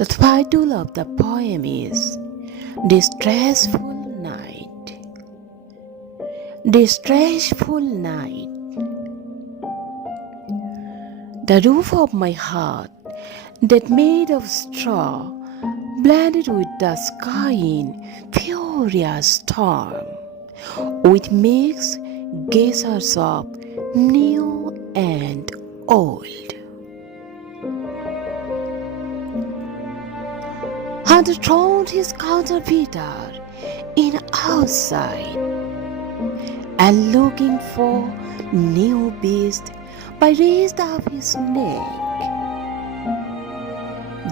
The title of the poem is Distressful Night. Distressful night. The roof of my heart, that made of straw, blended with the sky in furious storm, with mixed geysers of new and old. Underthrown his counterbitter in outside, and looking for new beast by raised up his neck.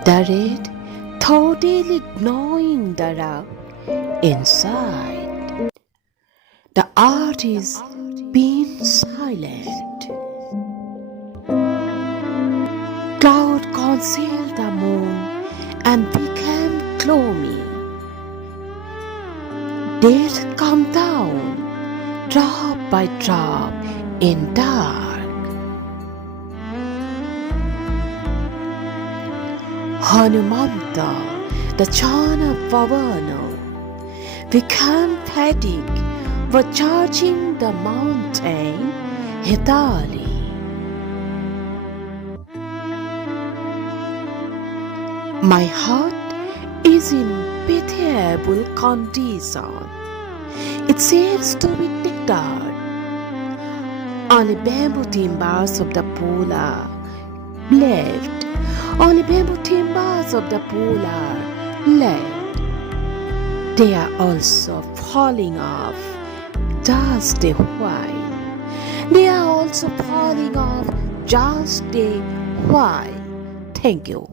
The red thoughtily gnawing the rock inside. The art is being silent. Cloud concealed the moon and became gloomy. Days come down, drop by drop, in dark. Honumanto, the son of Pawan, became fatigued for charging the mountain HETALI. My heart is in pitiable condition. It seems to be disturbed. Only bamboo timbers of the polar left. Only bamboo timbers of the polar left. They are also falling off just a while. They are also falling off just a while. Thank you.